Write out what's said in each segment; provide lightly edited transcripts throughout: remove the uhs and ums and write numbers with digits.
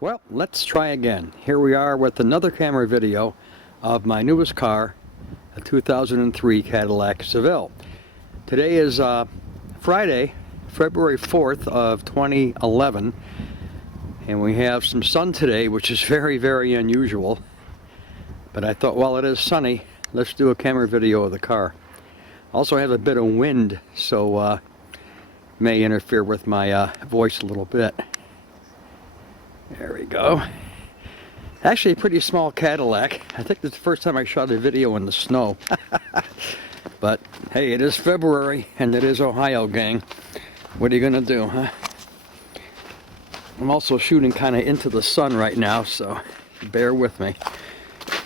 Well, let's try again. Here we are with another camera video of my newest car, a 2003 Cadillac Seville. Today is Friday, February 4th of 2011, and we have some sun today, which is very, very unusual. But I thought while it is sunny, let's do a camera video of the car. Also have a bit of wind, so may interfere with my voice a little bit. There we go. Actually a pretty small Cadillac. I think this is the first time I shot a video in the snow. But hey, it is February and it is Ohio, gang. What are you gonna do, huh? I'm also shooting kind of into the sun right now, so bear with me.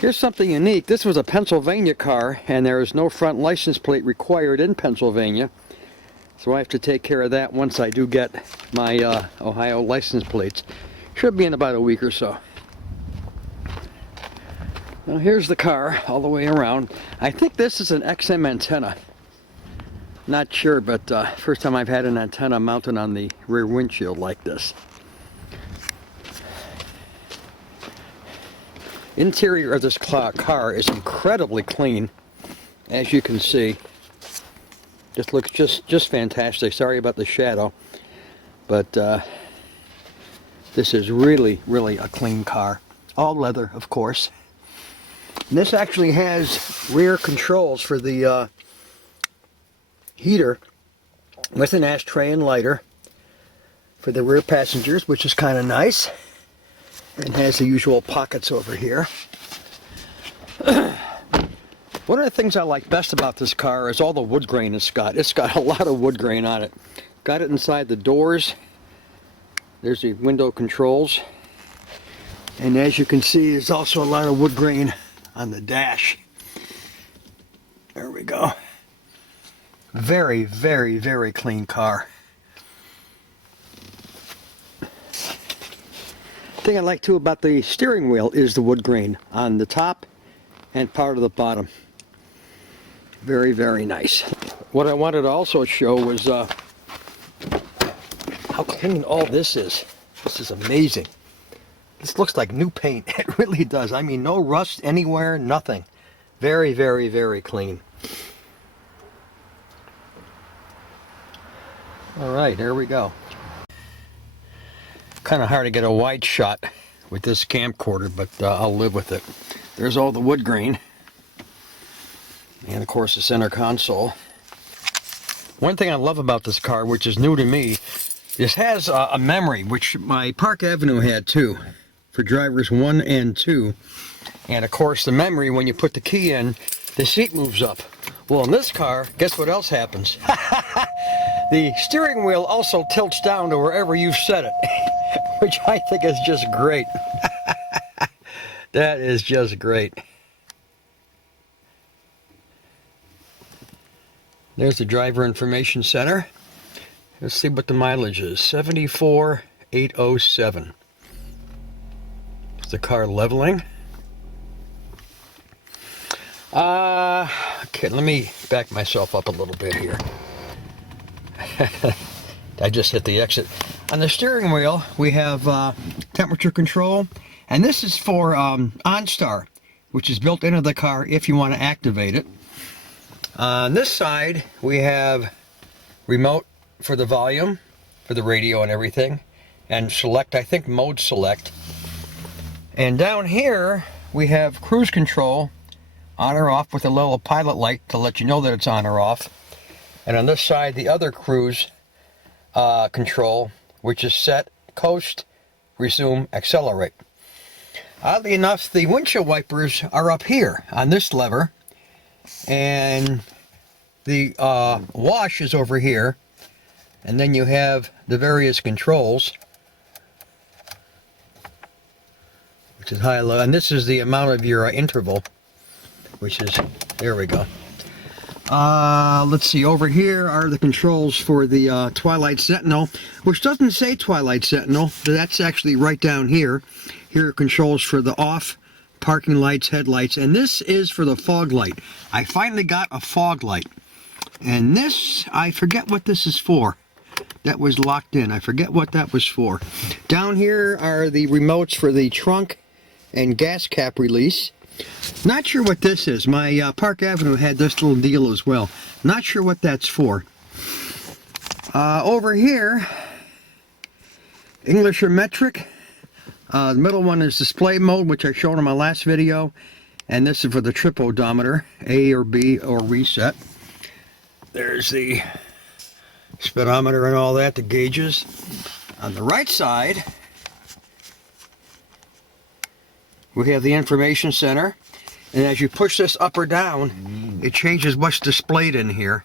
Here's something unique. This was a Pennsylvania car and there is no front license plate required in Pennsylvania. So I have to take care of that once I do get my Ohio license plates. Should be in about a week or so. Now here's the car all the way around. I think this is an XM antenna. Not sure, but first time I've had an antenna mounted on the rear windshield like this. Interior of this car is incredibly clean, as you can see. Just looks just fantastic. Sorry about the shadow, but this is really, really a clean car. All leather, of course. And this actually has rear controls for the heater with an ashtray and lighter for the rear passengers, which is kind of nice. And has the usual pockets over here. One of the things I like best about this car is all the wood grain it's got. It's got a lot of wood grain on it. Got it inside the doors. There's the window controls. And as you can see, there's also a lot of wood grain on the dash. There we go. Very, very, very clean car. The thing I like too about the steering wheel is the wood grain on the top and part of the bottom. Very, very nice. What I wanted to also show was how clean all this is. This is amazing. This looks like new paint. It really does. I mean, no rust anywhere, nothing. Very, very, very clean. All right, here we go. Kind of hard to get a wide shot with this camcorder, but I'll live with it. There's all the wood grain. And of course the center console. One thing I love about this car, which is new to me, this has a memory, which my Park Avenue had too, for drivers 1 and 2. And of course the memory, when you put the key in, the seat moves up. Well, in this car, guess what else happens? The steering wheel also tilts down to wherever you've set it, which I think is just great. That is just great. There's the driver information center. Let's see what the mileage is. 74,807. Is the car leveling? Okay, let me back myself up a little bit here. I just hit the exit. On the steering wheel, we have temperature control, and this is for OnStar, which is built into the car if you want to activate it. On this side, we have remote for the volume, for the radio and everything, and select, I think, mode select. And down here, we have cruise control, on or off, with a little pilot light to let you know that it's on or off. And on this side, the other cruise control, which is set, coast, resume, accelerate. Oddly enough, the windshield wipers are up here on this lever, and the wash is over here, and then you have the various controls, which is high, low, and this is the amount of your interval, which is, there we go. Let's see, over here are the controls for the Twilight Sentinel, which doesn't say Twilight Sentinel, but that's actually right down here. Here are controls for the off, parking lights, headlights, and this is for the fog light. I finally got a fog light. And this, I forget what this is for, that was locked in. I forget what that was for. Down here are the remotes for the trunk and gas cap release. Not sure what this is. My Park Avenue had this little deal as well. Not sure what that's for. Over here, English or metric. The middle one is display mode, which I showed in my last video. And this is for the trip odometer, A or B or reset. There's the speedometer and all that, the gauges. On the right side, we have the information center. And as you push this up or down, it changes what's displayed in here,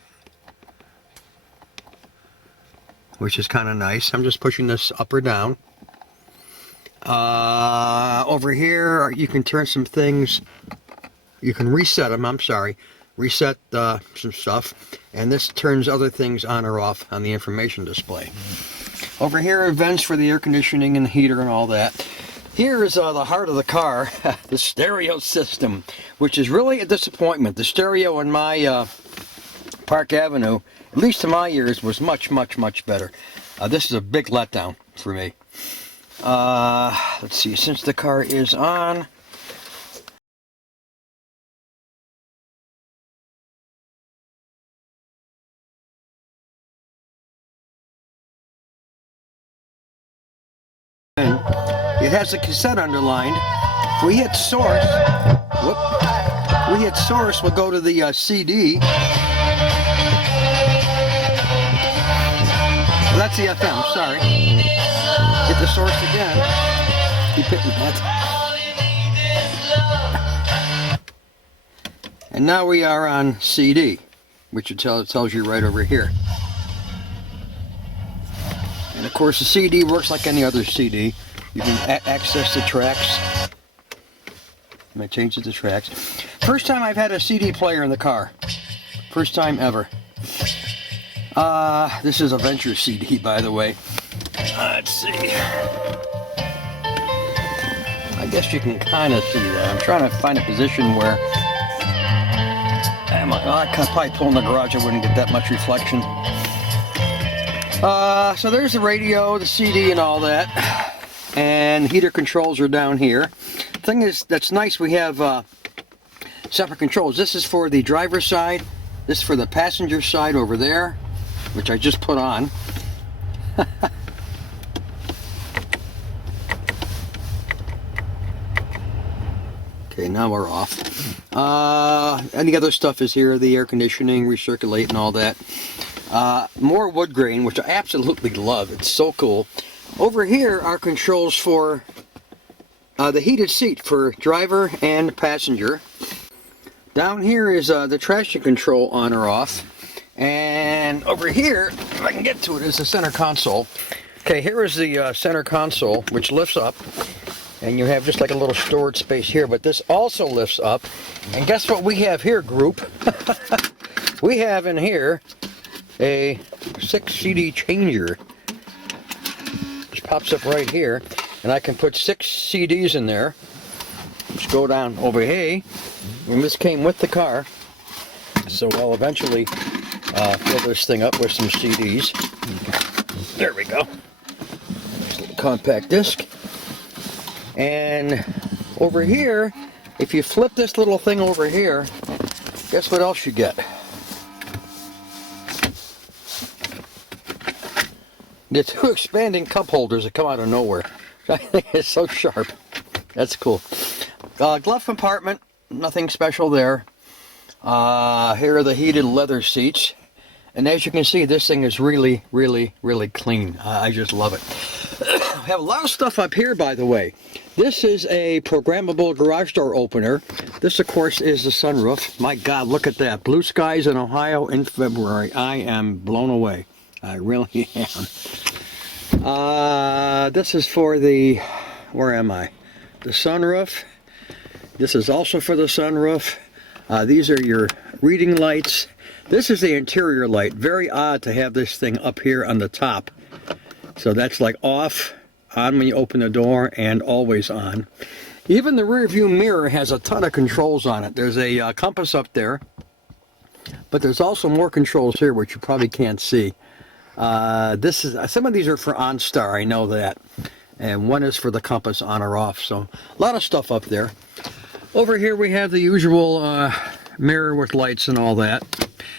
which is kind of nice. I'm just pushing this up or down. Over here, you can turn some things. You can reset them, I'm sorry. Reset some stuff. And this turns other things on or off on the information display. Over here are vents for the air conditioning and the heater and all that. Here is the heart of the car, the stereo system, which is really a disappointment. The stereo in my Park Avenue, at least to my ears, was much, much, much better. This is a big letdown for me. Let's see, since the car is on, it has a cassette underlined. If we hit source, we'll go to the CD. Well, that's the FM, sorry. Hit the source again. Keep hitting that. And now we are on CD, which it tells you right over here. And of course the CD works like any other CD. You can access the tracks. I change it to tracks. First time I've had a CD player in the car. First time ever. This is a Venture CD, by the way. Let's see. I guess you can kind of see that. I'm trying to find a position where I could probably pull in the garage. I wouldn't get that much reflection. So there's the radio, the CD, and all that. And heater controls are down here. The thing is, that's nice. We have separate controls. This is for the driver's side. This is for the passenger side over there, which I just put on. Okay, now we're off. Any other stuff is here, the air conditioning, recirculate and all that. More wood grain, which I absolutely love. It's so cool. Over here are controls for the heated seat for driver and passenger. Down here is the traction control on or off. And over here, if I can get to it, is the center console. Okay, here is the center console, which lifts up. And you have just like a little storage space here, but this also lifts up. And guess what we have here, group? We have in here a 6 CD changer. Just pops up right here, and I can put 6 CDs in there. Just go down over here, and this came with the car. So I'll eventually fill this thing up with some CDs. There we go. Nice little compact disc. And over here, if you flip this little thing over here, guess what else you get? The 2 expanding cup holders that come out of nowhere. I think it's so sharp. That's cool. Glove compartment, nothing special there. Here are the heated leather seats. And as you can see, this thing is really, really, really clean. I just love it. I have a lot of stuff up here, by the way. This is a programmable garage door opener. This, of course, is the sunroof. My God, look at that. Blue skies in Ohio in February. I am blown away. I really am. This is for the, where am I? The sunroof. This is also for the sunroof. These are your reading lights. This is the interior light. Very odd to have this thing up here on the top. So that's like off, on when you open the door, and always on. Even the rear view mirror has a ton of controls on it. There's a compass up there, but there's also more controls here which you probably can't see. This is some of these are for OnStar, I know that, and one is for the compass on or off. So a lot of stuff up there. Over here we have the usual mirror with lights and all that.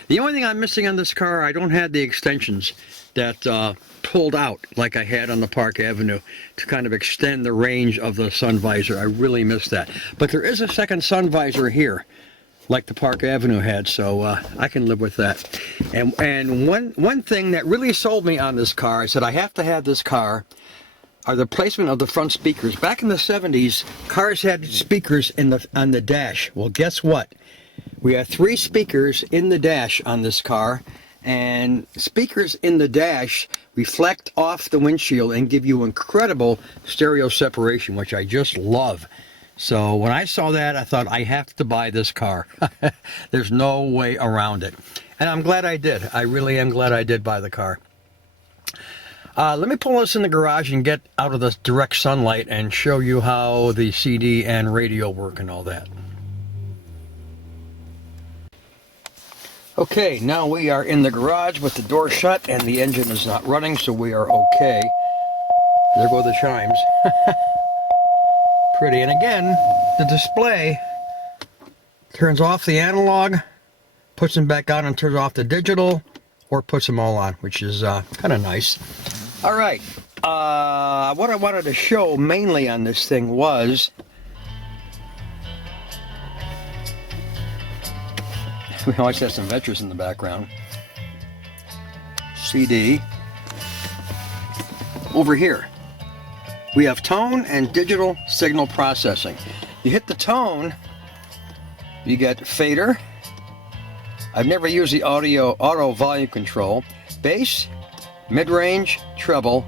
The only thing I'm missing on this car, I don't have the extensions that pulled out like I had on the Park Avenue to kind of extend the range of the sun visor. I really missed that. But there is a second sun visor here, like the Park Avenue had, so I can live with that. And one thing that really sold me on this car, I said I have to have this car, are the placement of the front speakers. Back in the 70s, cars had speakers on the dash. Well, guess what? We have 3 speakers in the dash on this car, and speakers in the dash reflect off the windshield and give you incredible stereo separation, which I just love. So when I saw that, I thought, I have to buy this car. There's no way around it. And I'm glad I did. I really am glad I did buy the car. Let me pull this in the garage and get out of the direct sunlight and show you how the CD and radio work and all that. Okay, now we are in the garage with the door shut and the engine is not running, so we are okay. There go the chimes. Pretty. And again, the display turns off the analog, puts them back on and turns off the digital, or puts them all on, which is kind of nice. All right, what I wanted to show mainly on this thing was, we always have some veterans in the background. CD. Over here, we have tone and digital signal processing. You hit the tone, you get fader. I've never used the auto volume control. Bass, mid-range, treble,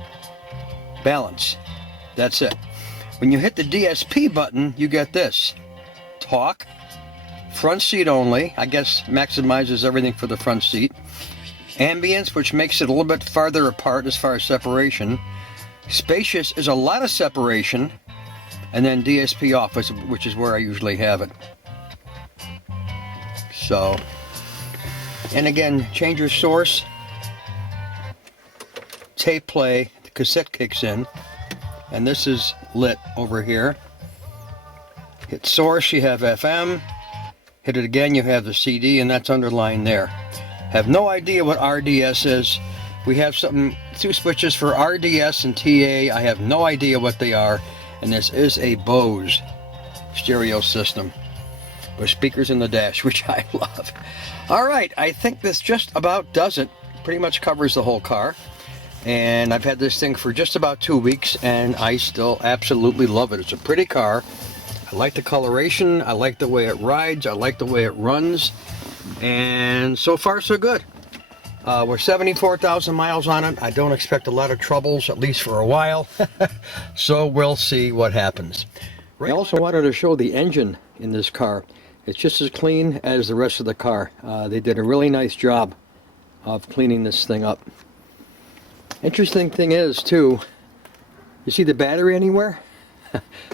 balance. That's it. When you hit the DSP button, you get this. Talk, front seat only, I guess maximizes everything for the front seat. Ambience, which makes it a little bit farther apart as far as separation. Spacious is a lot of separation. And then DSP off, which is where I usually have it. So, and again, change your source. Tape play, the cassette kicks in, and this is lit over here. Hit source, you have FM. Hit it again, you have the CD, and that's underlined there. Have no idea what RDS is. We have 2 switches for RDS and TA. I have no idea what they are, and this is a Bose stereo system with speakers in the dash, which I love. All right, I think this just about does it. Pretty much covers the whole car. And I've had this thing for just about 2 weeks, and I still absolutely love it. It's a pretty car. I like the coloration. I like the way it rides. I like the way it runs. And so far, so good. We're 74,000 miles on it. I don't expect a lot of troubles, at least for a while. So we'll see what happens. I also wanted to show the engine in this car. It's just as clean as the rest of the car. They did a really nice job of cleaning this thing up. Interesting thing is, too, you see the battery anywhere?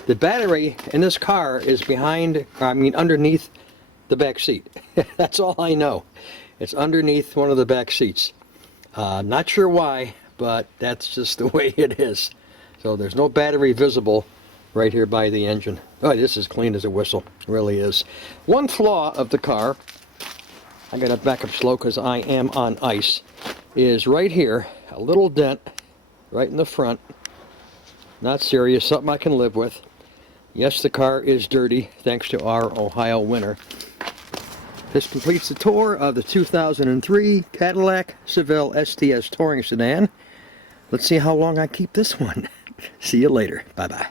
The battery in this car is underneath the back seat. That's all I know. It's underneath one of the back seats. Not sure why, but that's just the way it is. So there's no battery visible right here by the engine. Oh, this is clean as a whistle. It really is. One flaw of the car, I gotta back up slow because I am on ice, is right here. A little dent right in the front. Not serious, something I can live with. Yes, the car is dirty thanks to our Ohio winter. This completes the tour of the 2003 Cadillac Seville STS Touring Sedan. Let's see how long I keep this one. See you later. Bye-bye.